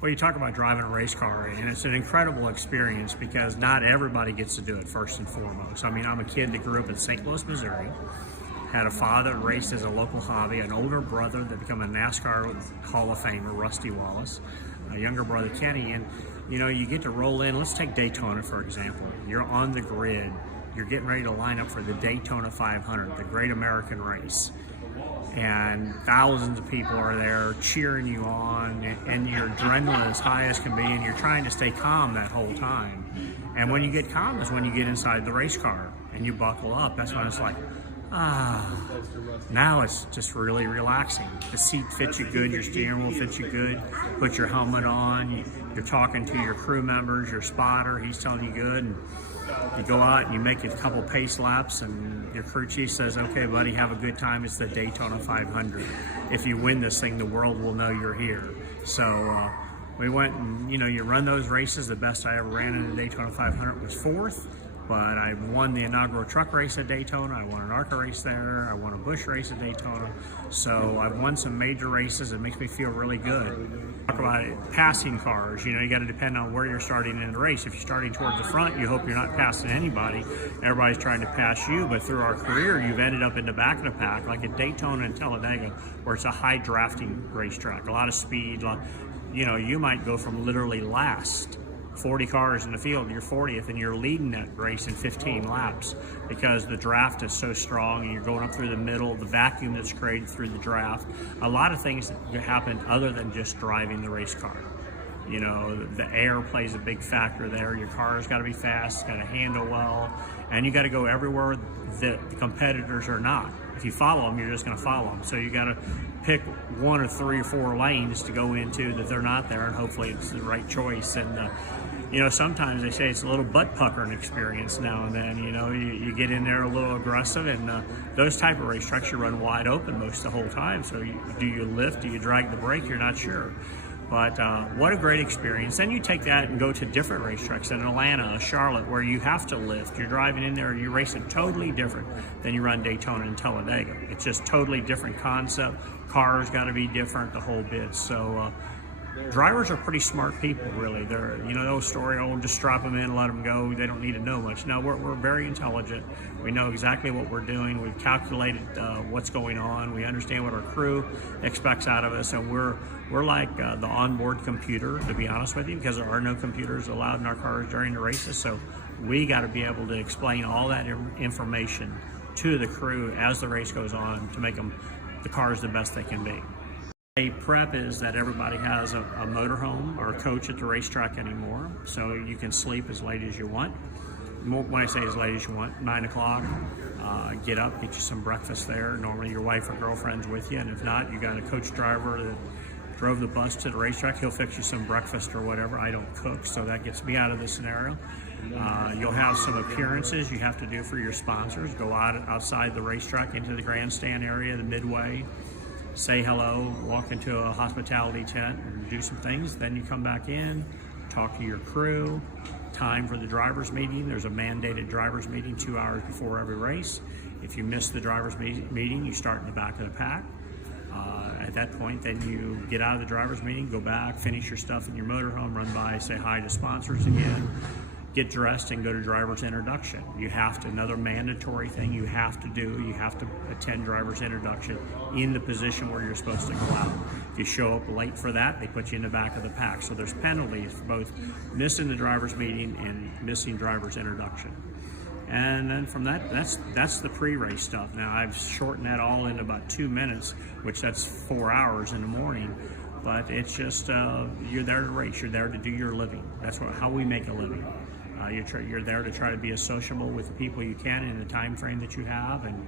Well, you talk about driving a race car, and it's an incredible experience because not everybody gets to do it, first and foremost. I mean, I'm a kid that grew up in St. Louis, Missouri, had a father that raced as a local hobby, an older brother that became a NASCAR Hall of Famer, Rusty Wallace, a younger brother, Kenny, and you know, you get to roll in. Let's take Daytona, for example. You're on the grid. You're getting ready to line up for the Daytona 500, the great American race. And thousands of people are there cheering you on, and your adrenaline is high as can be, and you're trying to stay calm that whole time. And when you get calm is when you get inside the race car and you buckle up. That's when it's like, now it's just really relaxing. The seat fits you good, your steering wheel fits you good, put your helmet on, you're talking to your crew members, your spotter, he's telling you good, and you go out and you make a couple pace laps and your crew chief says, okay buddy, have a good time, it's the Daytona 500. If you win this thing, the world will know you're here. So we went and, you know, you run those races. The best I ever ran in the Daytona 500 was 4th. But I won the inaugural truck race at Daytona, I won an ARCA race there, I won a Busch race at Daytona. So I've won some major races. It makes me feel really good. Talk about it, passing cars, you know, you got to depend on where you're starting in the race. If you're starting towards the front, you hope you're not passing anybody. Everybody's trying to pass you, but through our career, you've ended up in the back of the pack, like at Daytona and Talladega, where it's a high drafting racetrack, a lot of speed. You know, you might go from literally last 40 cars in the field, you're 40th, and you're leading that race in 15 laps because the draft is so strong and you're going up through the middle, the vacuum that's created through the draft. A lot of things that happen other than just driving the race car. You know, the air plays a big factor there. Your car's got to be fast, it's got to handle well, and you got to go everywhere that the competitors are not. If you follow them, you're just going to follow them. So you got to pick 1 or 3 or 4 lanes to go into that they're not there, and hopefully it's the right choice. And you know, sometimes they say it's a little butt puckering experience now and then. You know, you get in there a little aggressive, and those type of racetracks you run wide open most the whole time. So do you lift? Do you drag the brake? You're not sure. But what a great experience. Then you take that and go to different racetracks in Atlanta, Charlotte, where you have to lift. You're driving in there and you're racing totally different than you run Daytona and Talladega. It's just totally different concept. Cars got to be different, the whole bit. So drivers are pretty smart people, really. They're, you know, the old story, oh, just strap them in and let them go. They don't need to know much. No, we're very intelligent. We know exactly what we're doing. We've calculated what's going on. We understand what our crew expects out of us, and we're like the onboard computer, to be honest with you, because there are no computers allowed in our cars during the races. So we got to be able to explain all that information to the crew as the race goes on to make the cars the best they can be. A prep is that everybody has a motorhome or a coach at the racetrack anymore, so you can sleep as late as you want. When I say as late as you want, 9 o'clock, get up, get you some breakfast there. Normally your wife or girlfriend's with you, and if not, you got a coach driver that drove the bus to the racetrack. He'll fix you some breakfast or whatever. I don't cook, so that gets me out of the scenario. You'll have some appearances you have to do for your sponsors. Go outside the racetrack into the grandstand area, the midway. Say hello, walk into a hospitality tent and do some things. Then you come back in, talk to your crew. Time for the driver's meeting. There's a mandated driver's meeting 2 hours before every race. If you miss the driver's meeting, you start in the back of the pack. At that point, then you get out of the driver's meeting, go back, finish your stuff in your motorhome, run by, say hi to sponsors again, get dressed and go to driver's introduction. You have to, another mandatory thing you have to do, you have to attend driver's introduction in the position where you're supposed to go out. If you show up late for that, they put you in the back of the pack. So there's penalties for both missing the driver's meeting and missing driver's introduction. And then from that, that's the pre-race stuff. Now I've shortened that all into about 2 minutes, which that's 4 hours in the morning. But it's just, you're there to race, you're there to do your living. That's how we make a living. You're there to try to be as sociable with the people you can in the time frame that you have. And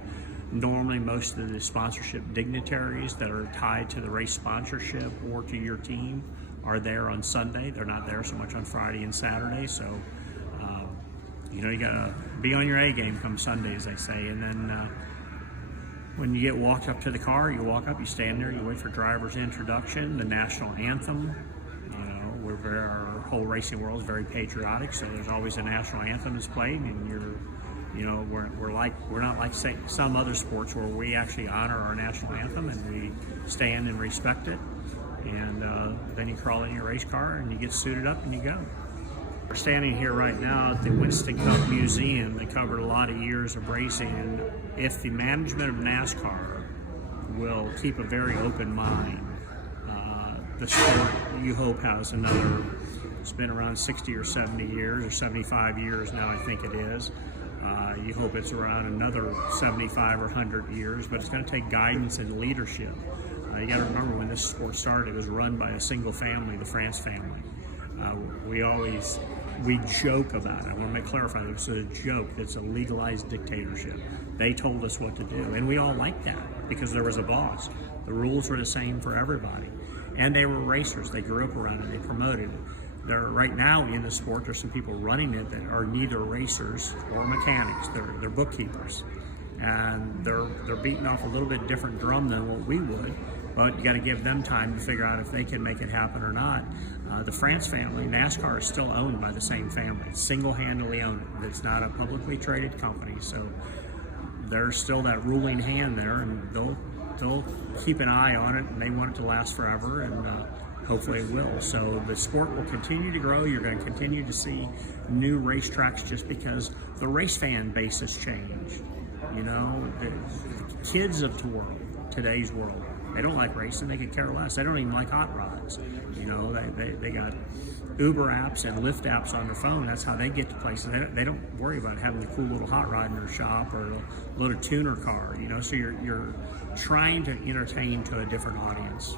normally most of the sponsorship dignitaries that are tied to the race sponsorship or to your team are there on Sunday. They're not there so much on Friday and Saturday. So, you know, you gotta be on your A game come Sunday, as they say. And then when you get walked up to the car, you walk up, you stand there, you wait for driver's introduction, the national anthem. Our whole racing world is very patriotic, so there's always a national anthem that's played, and we're not like say some other sports where we actually honor our national anthem and we stand and respect it. And then you crawl in your race car and you get suited up and you go. We're standing here right now at the Winston Cup Museum that covered a lot of years of racing. And if the management of NASCAR will keep a very open mind, the sport, you hope, has another, it's been around 60 or 70 years, or 75 years now, I think it is. You hope it's around another 75 or 100 years, but it's going to take guidance and leadership. You got to remember, when this sport started, it was run by a single family, the France family. We joke about it. I want to clarify, this is a joke. It's a legalized dictatorship. They told us what to do, and we all liked that because there was a boss. The rules were the same for everybody, and they were racers. They grew up around it. They promoted it. Right now in the sport, there's some people running it that are neither racers or mechanics. They're bookkeepers, and they're beating off a little bit different drum than what we would. But you got to give them time to figure out if they can make it happen or not. The France family, NASCAR is still owned by the same family, single-handedly owned. It's not a publicly traded company, so there's still that ruling hand there, and they'll keep an eye on it, and they want it to last forever, and hopefully it will. So the sport will continue to grow. You're going to continue to see new racetracks just because the race fan base has changed. You know, the kids of today's world, they don't like racing. They could care less. They don't even like hot rods. You know, they got Uber apps and Lyft apps on their phone. That's how they get to places. They don't worry about having the cool little hot rod in their shop or a little tuner car. You know, so you're trying to entertain to a different audience.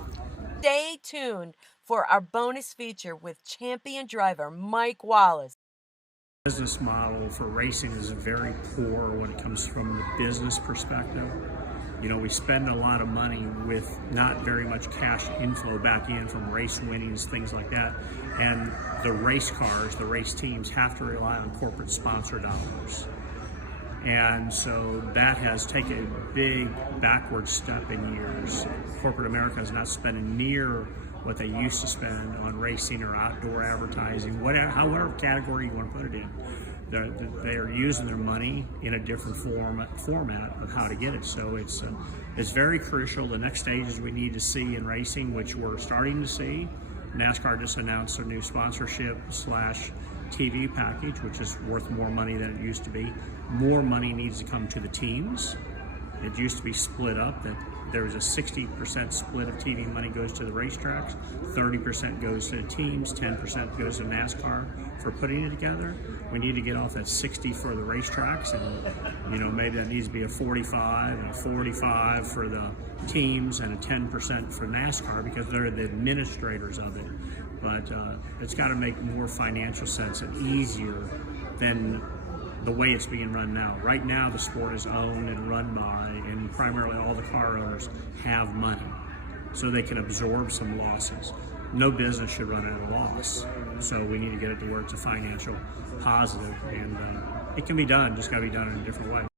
Stay tuned for our bonus feature with champion driver Mike Wallace. The business model for racing is very poor when it comes from the business perspective. You know, we spend a lot of money with not very much cash inflow back in from race winnings, things like that. And the race cars, the race teams have to rely on corporate sponsor dollars. And so that has taken a big backward step in years. Corporate America is not spending near what they used to spend on racing or outdoor advertising, whatever, however category you want to put it in. They are using their money in a different format of how to get it. So it's very crucial. The next stages we need to see in racing, which we're starting to see. NASCAR just announced a new sponsorship / TV package, which is worth more money than it used to be. More money needs to come to the teams. It used to be split up, that there was a 60% split of TV money goes to the racetracks, 30% goes to the teams, 10% goes to NASCAR for putting it together. We need to get off at 60 for the racetracks, and you know, maybe that needs to be a 45 and a 45 for the teams and a 10% for NASCAR because they're the administrators of it. But it's got to make more financial sense and easier than the way it's being run now. Right now, the sport is owned and run by, and primarily all the car owners have money, so they can absorb some losses. No business should run at a loss, so we need to get it to where it's a financial positive, and it can be done, just got to be done in a different way.